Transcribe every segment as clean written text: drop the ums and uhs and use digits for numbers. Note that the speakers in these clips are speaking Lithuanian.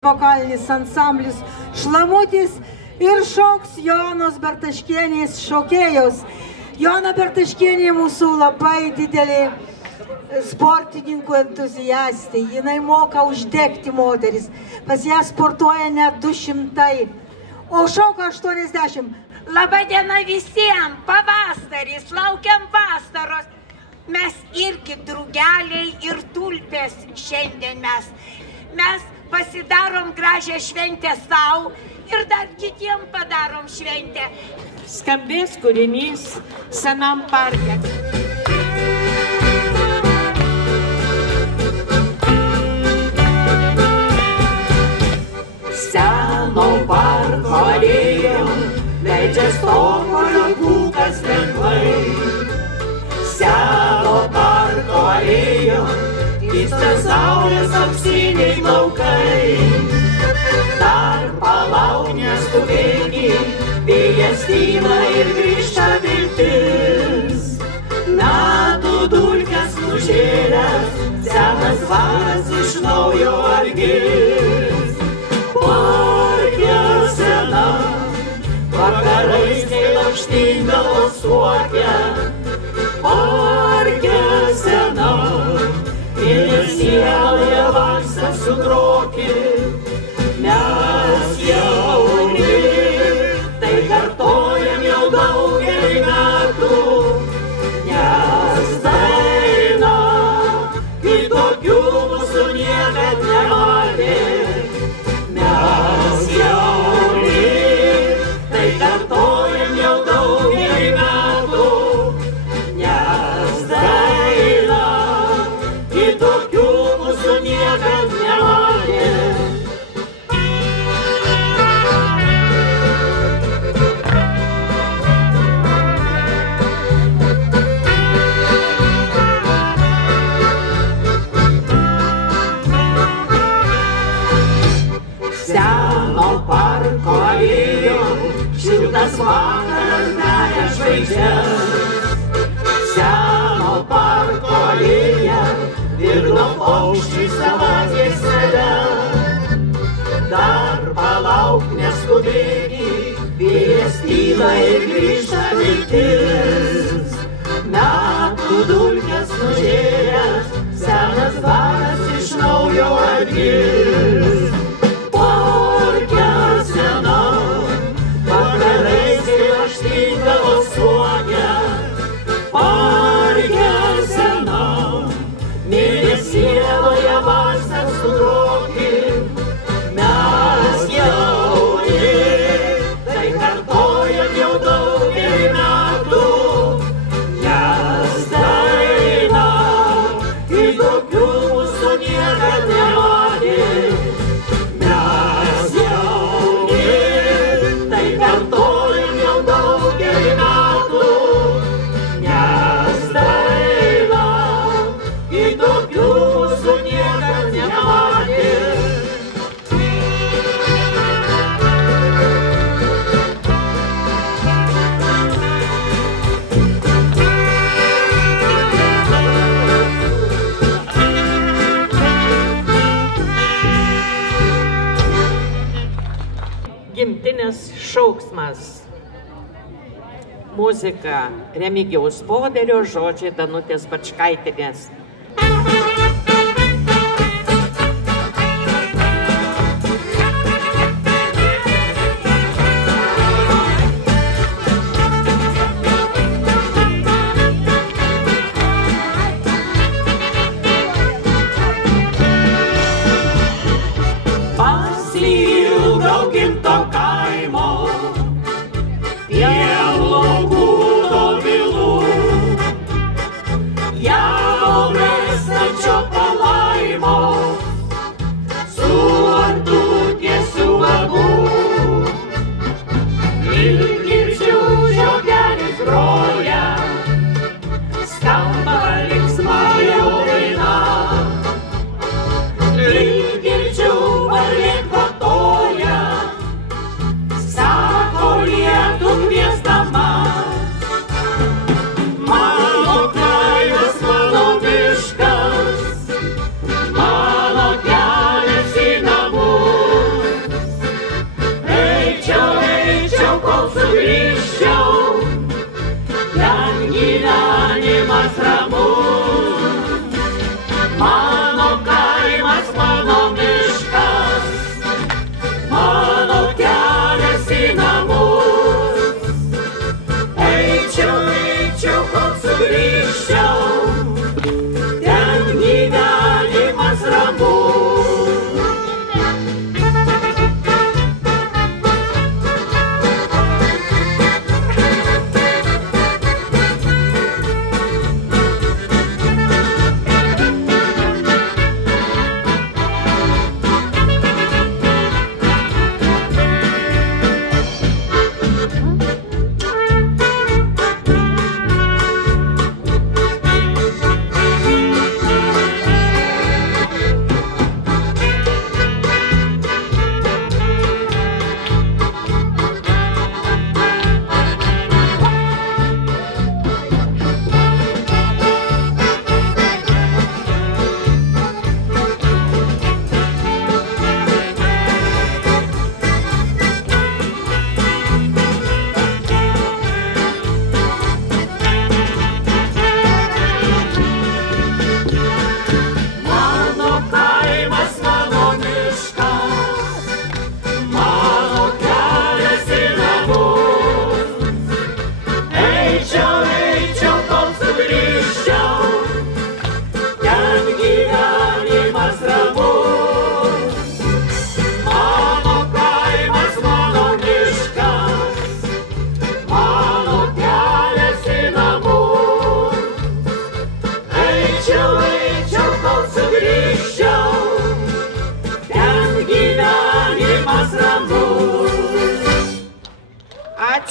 Vokalinis ansamblis Šlamutis ir šoks Jonos Bertaškienės šokėjos. Jona Bertaškienė mūsų labai didelė sportininkų entuziastė. Jinai moka uždegti moteris. Pas ją sportuoja net 200, o šoka 80. Labą dieną visiems, pavasaris, laukiam vasaros. Mes irgi drugeliai ir tulpės šiandien mes pasidarom gražią šventę savo ir dar kitiem padarom šventę. Skambės kūrinys Senam parke. Seno parko alėjom leidžia Stokholio pūkas lengvai. Seno parko alėjom vysta saulės auksiniai laukai. Dar palauk neskubėki, vėjas tyla ir grįžta viltis. Metų dulkes nužėręs, senas dvaras iš naujo atgis. Parke sena, vakarais kai lakštingalos suokia. Parke sena, ir sieloje valsą sutrokė. Mes jauni, tai kartojam jau daugelį metų. Nes daina, kitokių mūsų niekad nematė. Mes jauni, tai kartojam jau daugelį metų. Nes daina, kitokių mūsų niekad nematė. Seno parko alėjom šiltas vakaras veja žvaigždės. Seno parko alėja virdo paukščiai savo giesmele. Dar palauk neskubėki, vėjas tyla ir grįžta viltis. Metų dulkes nužėręs, senas dvaras iš naujo atgis. Parke sena, vakarais kai lakštingalos suokia. Parke sena, mirės sieloje valsą sutrokė. Mes jauni, tai kartojam jau daugelį metų. Nes daina, kitokių mūsų niekad nematė. Mes jauni, tai kartojam jau daugelį metų. Nes daina, kitokių mūsų niekad nematė. Gimtinės šauksmas. Muzika Remigijaus Poderio, žodžiai Danutės Bačkaitinės. Pasiilgau gimto kaimo, pievlaukų dobilų. Jaunas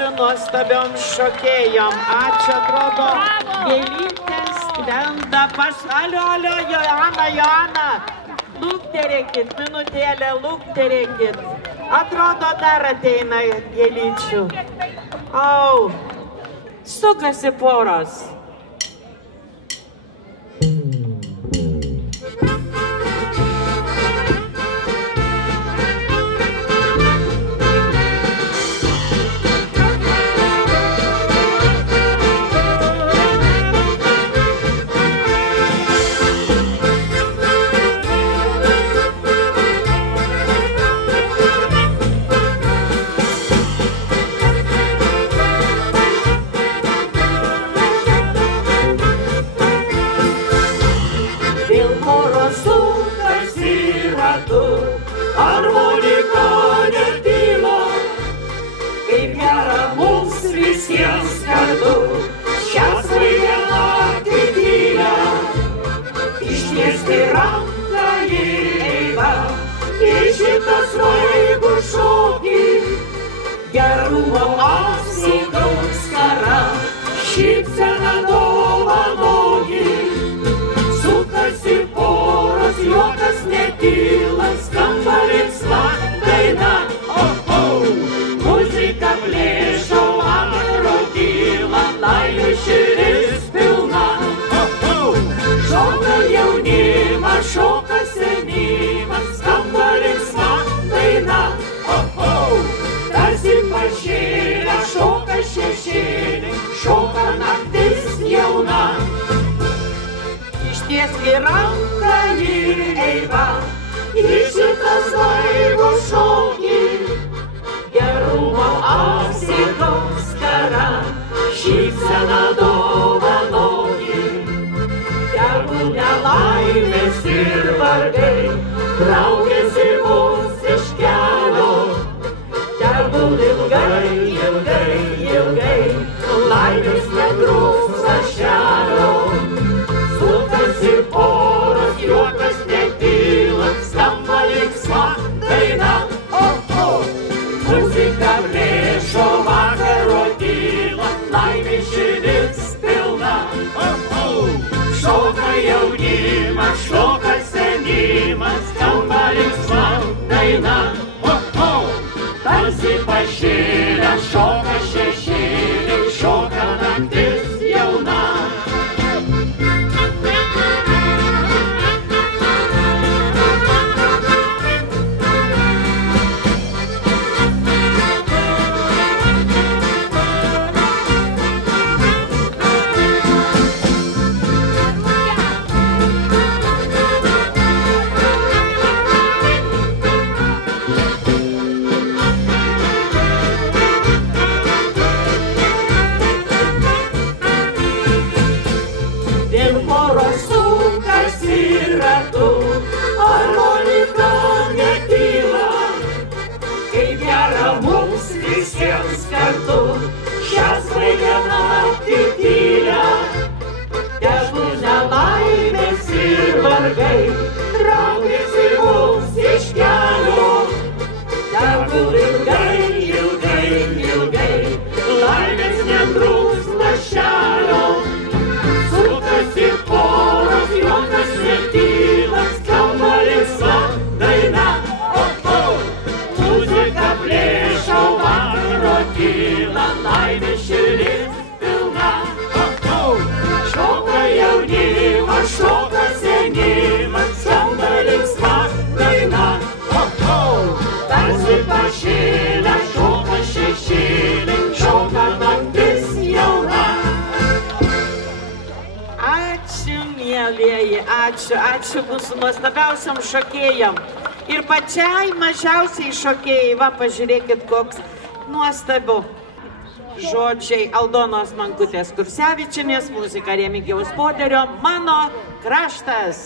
ačiū nuostabiom šokėjom. Ačiū, atrodo, gėlytės skrenda pas... Alio, Joana. Lukterėkit, minutėlę, lukterėkit. Atrodo, dar ateina gėlyčių. Au, sukasi poros. Harmonika netyla, kaip gera mums visiems kartu, šią svaigią naktį tylę. Ištiesti ranką į eivą, į šitą svaigų šokį, gerumo apsigaus karą, šypseną dovanokį. Sukasi poros, juokas netyla, skamba linksma daina. Muzika plėšo, vakaro tyla, laimė širdis pilna. Šoka jaunimas, šoka senimas, skamba linksma daina. Tarsi pašėlę, šoka šešėlė, šoka naktis jauna. Ištieski ranką Ir eiva, į šitą svaigų šokį, gerumo apsigaus karą, šypseną dovanokį. Tegu nelaimės ir vargai traukiasi mus iš kelio, tegu ilgai, laimės netrūksta šelio. Sukasi poros, juokas netyla, skamba linksma daina. Muzika plėšo, vakaro tyla, laimė širdis pilna. Šoka jaunimas, šoka senimas, skamba linksma daina. Tarsi pašėlę, šoka šešėlė, šoka naktis jauna. Harmonika netyla, kaip gera mums visiems kartu, šią svaigią naktį tylę. Tegu nelaimės ir vargai traukiasi mums iš kelio, tegu ilgai, laimės netrūksta šelio. Sukasi poros, juokas netyla, skamba linksma daina. Muzika plėšo, vakaro tyla, laimė širdis pilna. Šoka jaunimas, šoka senimas, skamba linksma daina. Tarsi pašėlę, šoka šešėlė, šoka naktis jauna. Ačiū, mielieji, ačiū mūsų nuostabiausiam šokėjam. Ir pačiai mažiausiai šokėjai, va, pažiūrėkit, koks nuostabu. Žodžiai Aldonos Mankutės Kursevičienės, muzika Remigijaus Poderio, Mano kraštas.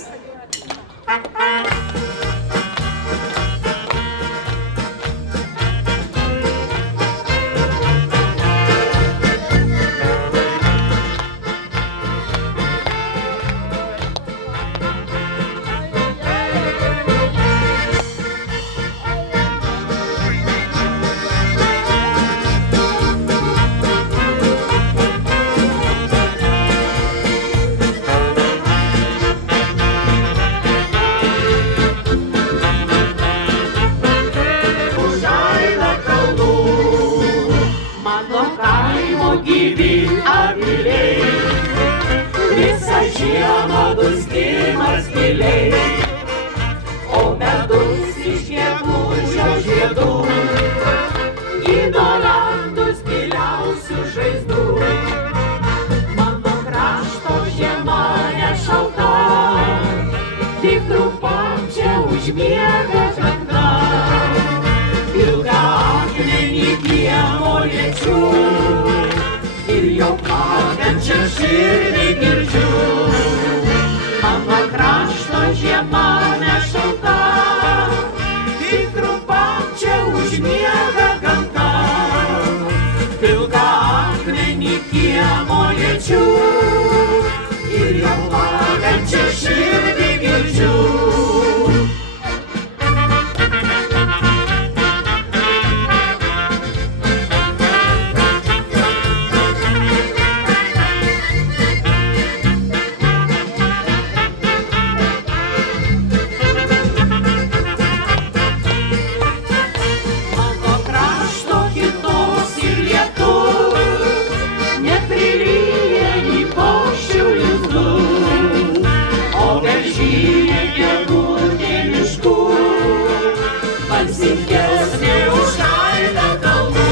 tamsingesnė už aidą kalnų.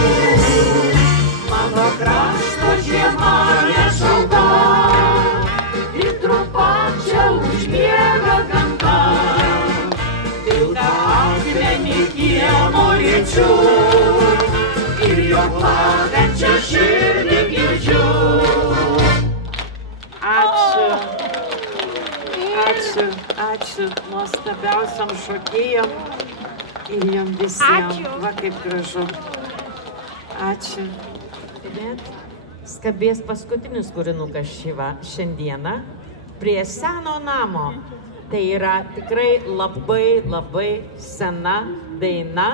Mano krašto žiema nešalta, ir trumpačia užmiega gamta. Pilką akmenį kiemo liečiu, ir jo plakančią širdį girdžiu. Ačiū nuostabiausiam šokėjam ir jums visiems. Va kaip gražu. Ačiū. Bet skambės paskutinis kūrinukas šiandieną prie seno namo. Tai yra tikrai labai sena daina.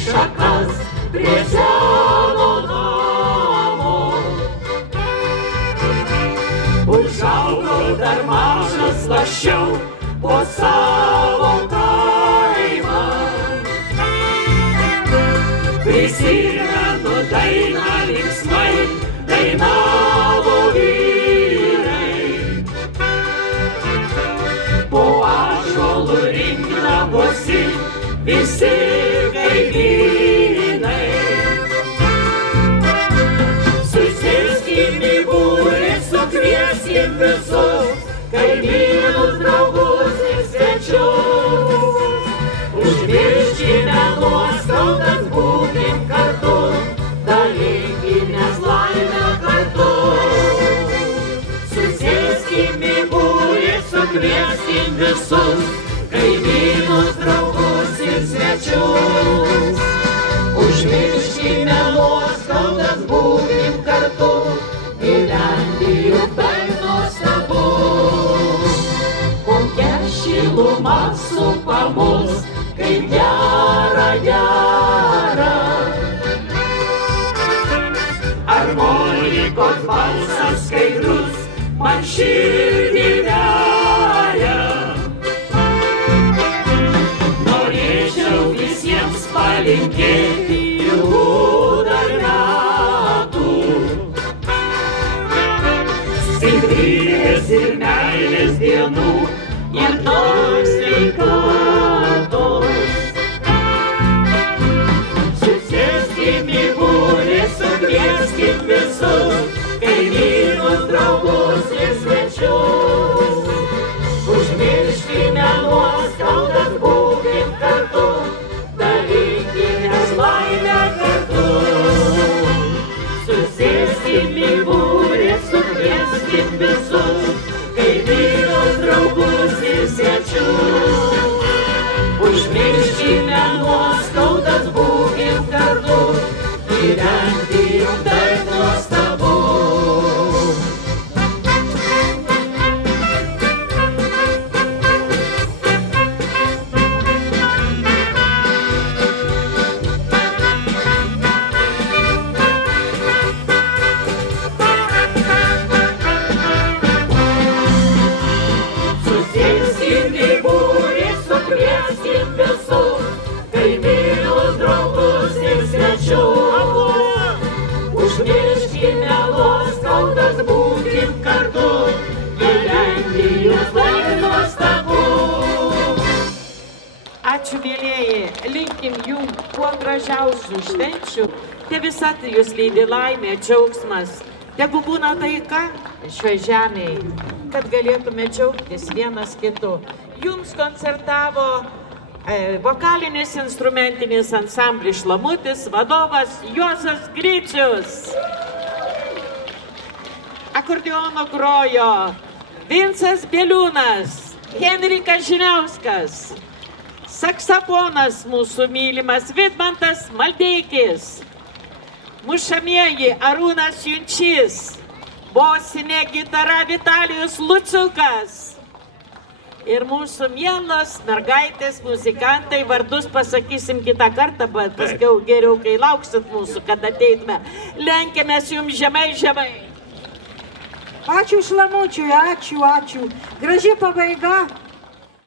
Šakas prie seno namo, užaugau dar mažas lašiau po savo kaimą. Prisimenu dainą linksmai, dainavo vyrai. Po ąžuolų rinkdavosi visi kaimynai. Susėskim į būrį, sukvieskim visus kaimynus, draugus ir svečius. Užmirškime nuoskaudas, būkim kartu, dalinkimės laimę kartu. Susėskim į būrį, sukvieskim visus kaimynus, draugus ir svečius. Užmirškime nuoskaudas, būkim kartu, gyventi juk tai nuostabu. Kokia šiluma supa mus, kaip gera. Harmonikos balsas skaidrus man širdį veja. Visiems palinkėti ilgų dar metų, stiprybės ir meilės dienų ir daug sveikatos. Susėskim į būrį, sukvieskim visus kaimynus, draugus ir svečius. Užmirškime nuoskaudas, būkim kartu, dalinkimės laimę kartu. Susėskim į būrį, sukvieskim visus kaimynus, draugus ir svečius. Užmirškime nuoskaudas, būkim kartu, gyventi juk tai nuostabu. Užmirškime nuoskaudas, būkim kartu, gyventi juk tai nuostabu. Ačiū, mielieji, linkim jums kuo gražiausių švenčių, te visat jūs lydi laimė, džiaugsmas, tegu būna taika šioj žemėje, kad galėtume džiaugtis vienas kitu. Jums koncertavo vokalinis instrumentinis ansamblis Šlamutis, vadovas Juozas Gricius. Akordeonu grojo Vincas Bieliūnas, Henrikas Žiniauskas, saksafonas mūsų mylimas Vidmantas Maldeikis, mušamieji Arūnas Junčys, bosinė gitara Vitalijus Luciukas. Ir mūsų mielos mergaitės, muzikantai, vardus pasakysim kitą kartą, bet paskiau geriau, kai lauksit mūsų, kad ateitume. Lenkiamės jums žemai, žemai. Ačiū Šlamučiui, ačiū. Graži pabaiga.